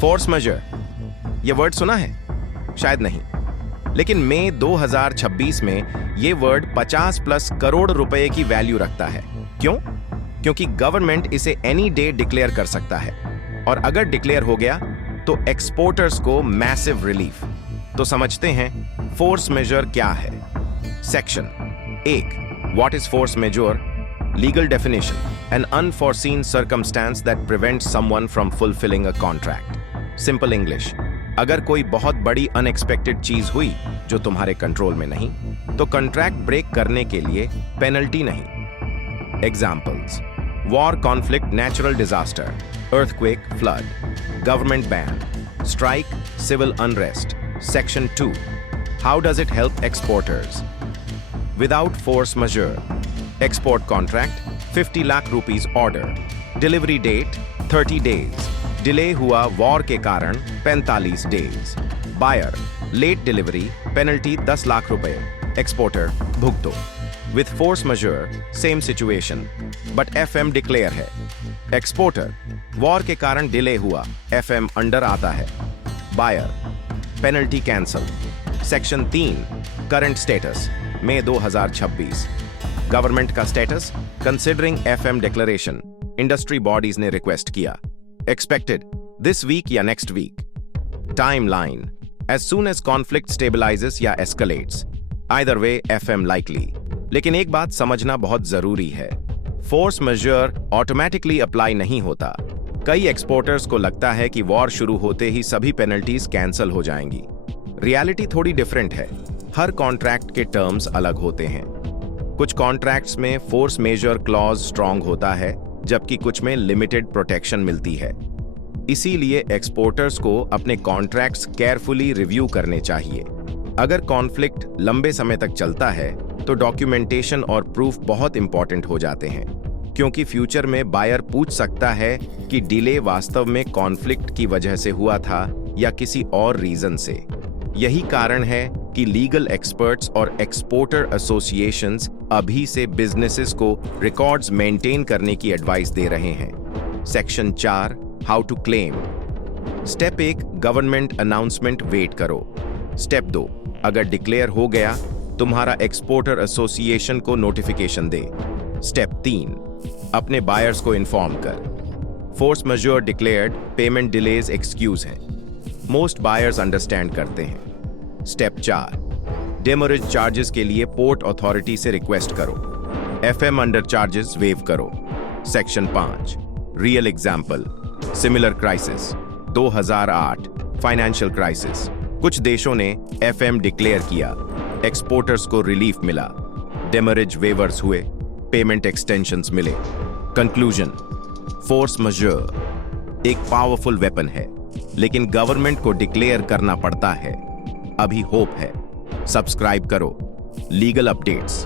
Force major, ये word सुना है? शायद नहीं, लेकिन मई 2026 में ये वर्ड 50+ करोड़ रुपए की वैल्यू रखता है। क्यों? क्योंकि गवर्नमेंट इसे एनी डे डिक्लेयर कर सकता है, और अगर डिक्लेयर हो गया तो एक्सपोर्टर्स को मैसिव रिलीफ। तो समझते हैं फोर्स मेजर क्या है। Section 1, what is force majeure? Legal definition, an unforeseen circumstance that prevents someone from fulfilling a contract. Simple English, अगर कोई बहुत बड़ी अनएक्सपेक्टेड चीज हुई जो तुम्हारे कंट्रोल में नहीं, तो कॉन्ट्रैक्ट ब्रेक करने के लिए पेनल्टी नहीं। Examples: war, conflict, natural disaster, earthquake, flood, government ban, strike, civil unrest. Section 2, how does it help exporters? Without force majeure, export contract 50 lakh rupees order, delivery date 30 days, delay हुआ war के कारण 45 days, buyer late delivery penalty 10 lakh रुपए, exporter भुगतो। With force majeure same situation, but FM declare है। Exporter war के कारण delay हुआ, FM under आता है। Buyer penalty cancel. Section 3, current status May 2026। Government का status considering FM declaration, industry bodies ने रिक्वेस्ट किया। एक्सपेक्टेड दिस वीक या next week. Timeline, as soon as conflict stabilizes या escalates, either way FM likely. लेकिन एक बात समझना बहुत जरूरी है, फोर्स मेजर ऑटोमेटिकली अप्लाई नहीं होता। कई एक्सपोर्टर्स को लगता है कि वॉर शुरू होते ही सभी पेनल्टीज कैंसिल हो जाएंगी। रियलिटी थोड़ी डिफरेंट है। हर कॉन्ट्रैक्ट के टर्म्स अलग होते हैं। कुछ कॉन्ट्रैक्ट्स में फोर्स मेजर क्लॉज स्ट्रांग होता है, जबकि कुछ में लिमिटेड प्रोटेक्शन मिलती है। इसीलिए एक्सपोर्टर्स को अपने कॉन्ट्रैक्ट्स केयरफुली रिव्यू करने चाहिए। अगर कॉन्फ्लिक्ट लंबे समय तक चलता है तो डॉक्यूमेंटेशन और प्रूफ बहुत इंपॉर्टेंट हो जाते हैं, क्योंकि फ्यूचर में बायर पूछ सकता है कि डिले वास्तव में कॉन्फ्लिक्ट की वजह से हुआ था या किसी और रीजन से। यही कारण है कि लीगल एक्सपर्ट्स और एक्सपोर्टर एसोसिएशंस अभी से बिजनेसेस को रिकॉर्ड्स मेंटेन करने की एडवाइस दे रहे हैं। Section 4, how to claim. Step 1, government announcement wait करो। स्टेप 2, अगर डिक्लेयर हो गया, तुम्हारा एक्सपोर्टर एसोसिएशन को नोटिफिकेशन दे। स्टेप 3, अपने बायर्स को इन्फॉर्म कर। Force majeure declared, payment delays excuse है। मोस्ट बायर्स अंडरस्टैंड करते हैं। स्टेप 4, डेमरेज चार्जेस के लिए पोर्ट अथॉरिटी से रिक्वेस्ट करो। एफएम अंडर चार्जेस वेव करो। Section 5, real example, similar crisis 2008 financial crisis. कुछ देशों ने एफएम डिक्लेयर किया, एक्सपोर्टर्स को रिलीफ मिला, डेमरेज वेवर्स हुए, पेमेंट एक्सटेंशंस मिले। कंक्लूजन, फोर्स मेजर एक पावरफुल वेपन है, लेकिन गवर्नमेंट को डिक्लेयर करना पड़ता है। अभी होप है। सब्सक्राइब करो लीगल अपडेट्स।